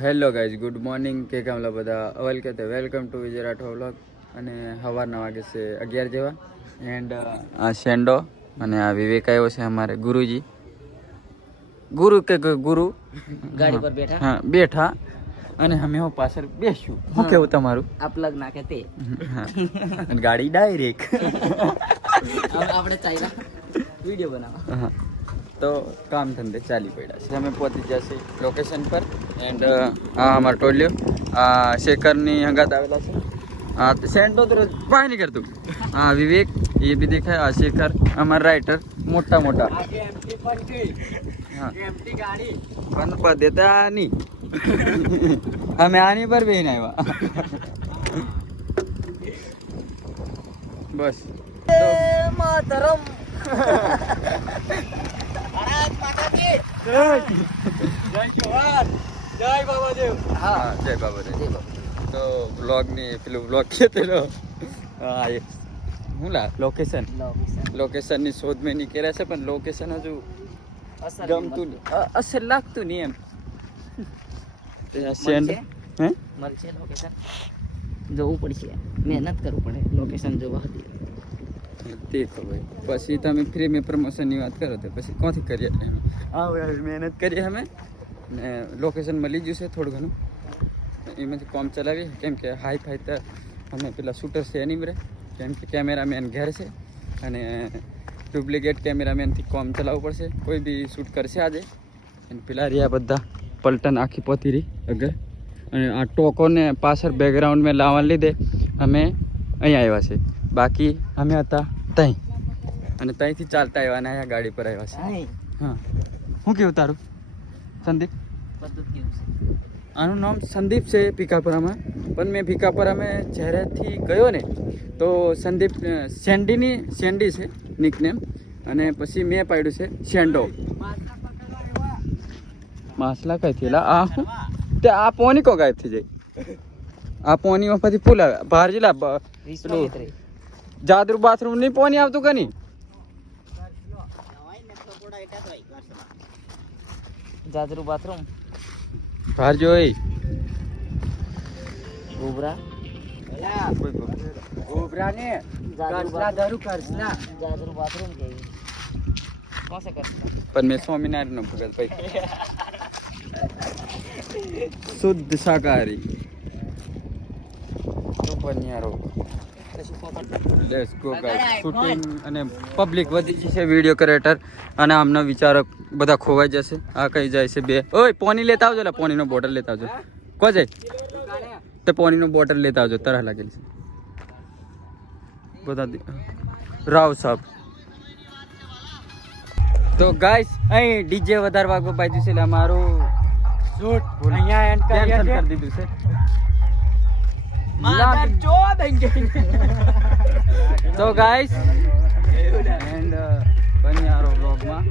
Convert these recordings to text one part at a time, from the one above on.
Hello guys, good morning કે કામલા બધા અવલ કહેતે welcome to Vijay Rathwa vlog. અને સવારના વાગે છે 11 જેવા. એન્ડ આ શેન્ડો અને આ વિવેક આવ્યો છે અમારે ગુરુજી. ગુરુ ગાડી પર બેઠા. હા, બેઠા અને અમે હું પાછળ બેસું. શું કેવું તમારું? આ પ્લગ નાખે તે અને ગાડી ડાયરેક્ટ આપણે ચાલ્યા વિડીયો બનાવવા. હા, તો કામ ધંધે ચાલી પડ્યા છે. અમે પહોંચી જશે લોકેશન પર. એન્ડ આ અમારે ટોલ્યો આ શેખરની હંગાત આવેલા છે. હા, સેન્ટો તો પાય નહીં કરતું. હા, વિવેક એ બી દેખાય. આ શેખર અમારા રાઇટર મોટા મોટા. હા, પણ દેતા નહીં. અમે આની પર બેન આવ્યા. બસ માતરમ જય બાબાદેવ. હા, જય બાબાદેવ. તો બ્લોગની પેલું બ્લોગ ખેતેલો. હા, એ હું લા લોકેશનની શોધ મેં નીકળ્યા છે, પણ લોકેશન હજુ ગમતું અસર લાગતું નહીં એમ. મળશે લોકેશન જોવું પડશે, મહેનત કરવું પડે લોકેશન જોવા હતી. તે ખબર પછી તમે ફ્રી મેં પ્રમોશનની વાત કરો તો પછી ક્યાંથી કરીએ? હા, મહેનત કરીએ અમે ને લોકેશન મળી ગયું છે થોડું ઘણું. એમાંથી કોમ ચલાવીએ, કેમ કે હાઈ ફાઈ તો અમે પેલા શૂટર છે એની બરે, કેમ કે કેમેરામેન ઘેર છે અને ડુપ્લિકેટ કેમેરામેનથી કોમ ચલાવવું પડશે. કોઈ બી શૂટ કરશે આજે. અને પેલા રહ્યા બધા પલટન આખી પોતી રહી અગર. અને આ ટોકોને પાછળ બેકગ્રાઉન્ડમાં લાવવાને લીધે અમે અહીંયા આવ્યા છે. બાકી અમે હતા ત્યાં અને ત્યાંથી ચાલતા આવ્યા અને અહીંયા ગાડી પર આવ્યા છે. હા, શું કેવું તારું સંદીપ? આનું નામ સંદીપ છે ભીખાપરામાં, પણ મેં ભીખાપરામાં જ્યારે ગયો ને તો સંદીપ સેન્ડી છે નિકનેમ, અને પછી મેં પાડ્યું છે શેન્ડો. માસલા કઈ થયેલા આ શું તે આ પોની કો ગાયબ થઈ જાય. આ પોનીમાં પછી ફૂલ આવે બહાર જેલા પેલું જાદુ બાથરૂમ નહીં પોની આવતું કે નહીં? જાદુ બાથરૂમ બહાર જોઈ ગોબરા ને જાદુ બાથરૂમ કે કોણ સે કરતા? પણ મેં સ્વામિનારાયણ નો ભગત ભાઈ, શુદ્ધ શાકાહારી. તો બન્યારો લેટ્સ ગો ગાઈસ. શૂટિંગ અને પબ્લિક વધી જશે, વિડીયો ક્રિએટર અને આમના વિચારો બધા ખોવાઈ જશે. આ કઈ જાય છે બે. ઓય પોની લેતા આવજો, લે પોનીનો બોટલ લેતા આવજો. કો જાય તે પોનીનો બોટલ લેતા આવજો, તરહ લાગેલ છે બધા રાવ સાહેબ. તો ગાઈસ અહીં ડીજે વધારે વાગવા પાડ્યું છે એટલે અમારું શૂટ અહીંયા એન્ડ કેન્સલ કરી દીધું છે. તો ગાઈસ એન્ડ બન્યારો બ્લોગમાં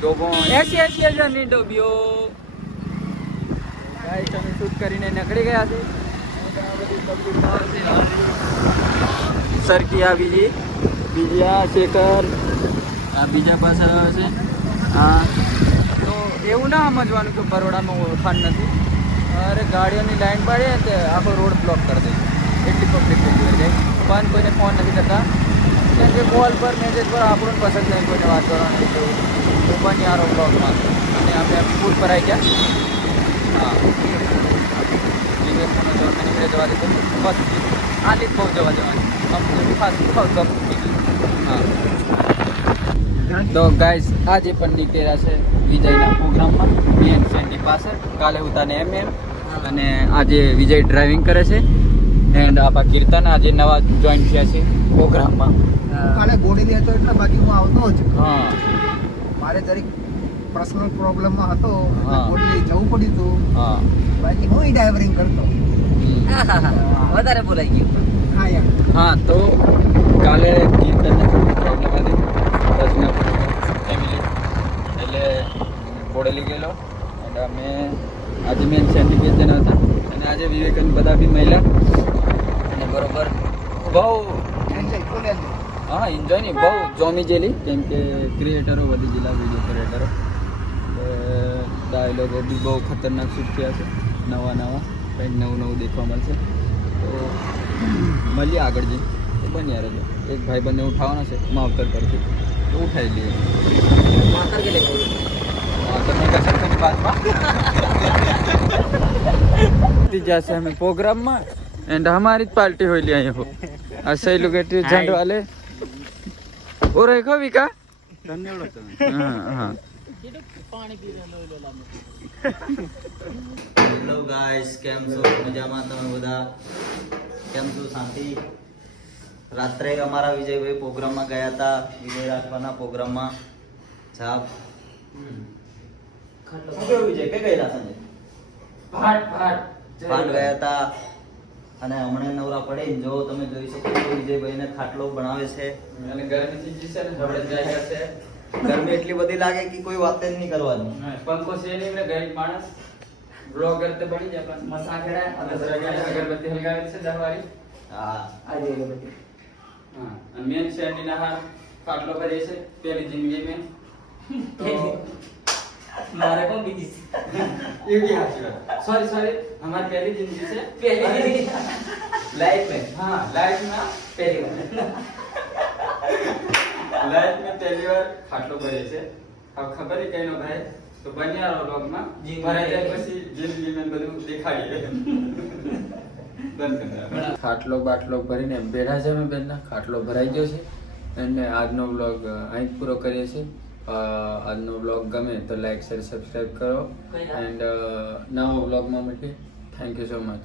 ડોબો 80 જણની ડોબ્યો. ગાઈસ અમે શૂટ કરીને નીકળી ગયા છે. સરકી આ બીજી આ શેખર આ બીજા પાસે આવે છે. હા, તો એવું ના સમજવાનું કે બરોડામાં ઓળખાણ નથી. અરે ગાડીઓની લાઈન પાડીએ ને આખો રોડ બ્લોક કરી દે, એટલી પબ્લિક થઈ જાય. પણ કોઈને ફોન નથી કરતા, કેમ કે કોલ પર મેસેજ પર આપણને પસંદ નહીં કોઈને વાત કરવાની. તો પણ યારો બ્લોગમાં અને અમે ફૂડ પર આવી ગયા. હા, વિવેકનો જવા નીકળે જવા દીધું. બસ આ લીધ બહુ જવાની ખાસ ગમ. હા, તો ગાઈસ આજે પણ નીકળ્યા છે વિજયના પ્રોગ્રામમાં બીએન સેન્ડી પાસે. કાલે ઉતાને એમ અને આજે વિજય ડ્રાઇવિંગ કરે છે. એન્ડ આપણા કીર્તન આજે નવા જોઈન થયા છે પ્રોગ્રામમાં. કાલે ગોળી હતો એટલે બાકી હું આવતો જ. હા, મારે જરીક પર્સનલ પ્રોબ્લેમમાં હતો, હા. ગોળી જવું પડ્યું હતું. હા, બાકી હું ડ્રાઇવરિંગ કરતો. વધારે બોલાઈ ગયું. હા યાર, હા. તો કાલે કીર્તનને પ્રોબ્લેમ હતી બસના ફેમિલી, એટલે બોડેલી ગયેલો. એન્ડ અમે આજે મેં સેન્ડી બે જણા હતા અને આજે વિવેકાનંદ બધા બી મહિલા અને બરોબર બહુ હા એન્જોય નહીં બહુ જોમી જેલી, કેમ કે ક્રિએટરો વધી ગયેલા વિડીયો ક્રિએટરો ડાયલોગો બી બહુ ખતરનાક શૂટ થયા છે, નવા કંઈક નવું દેખવા મળશે. તો મળીએ આગળ જઈ, તો બન્યા રહેજો. એક ભાઈ બંને ઉઠાવવાના છે માવતર પરથી, તો ઉઠાવી લઈએ. मातर के लिए मावतर नहीं कर सकते बात जैसे हमें प्रोग्राम में एंड हमारी पार्टी हो लिया ये हो ऐसे ही लोग झंड वाले और देखो विका हाँ हाँ હેલો ગાઈસ, કેમ છો? મજામાં તમે બધા? કેમ છો? શાંતિ? રાત્રે અમારા વિજયભાઈ પ્રોગ્રામમાં ગયા હતા, વિજય રાખવાના પ્રોગ્રામમાં. છાપ વિજય કે ગયેલા સંજય? ભાટ ગયા હતા. અને હમણાં નવરા પડે જો તમે જોઈ શકો છો વિજયભાઈને ખાટલો બનાવે છે. અને ગરમી ચીજી છે ને આપણે જાય છે. ગરમી એટલી બધી લાગે કે કોઈ વાત જ નહીં કરવાની. पंखो से नहीं मैं गरीब मानस ब्लॉगर ते बनी जा अपन मसा खड़ा है अगरबत्ती हलगावे से दहवारी હા, आज ये बच्चे हां और मेन शैंडी ना हार काटलो भरे से पहली जिंदगी में तो मारे को भी ये भी हाथी बात सॉरी हमारी पहली जिंदगी से पहली લાઈફ में हां लाइफ में पहली बार लाइफ में पहली बार खाटलो भरे से अब खबर ही कहीं भाई तो बनिया रो लोग में भरे जाए પછી જિંદગી में બધું દેખાડીએ બંધ કરી ખાટલો બાટલો ભરીને બેઠા છે અમે બેનના ખાટલો ભરાઈ ગયો છે અને આજનો વ્લોગ અહીં પૂરો કરીએ છીએ આજનો વ્લોગ ગમે તો લાઈક શેર સબસ્ક્રાઇબ કરો એન્ડ નવો વ્લોગમાં મળીએ થેન્ક યુ સો મચ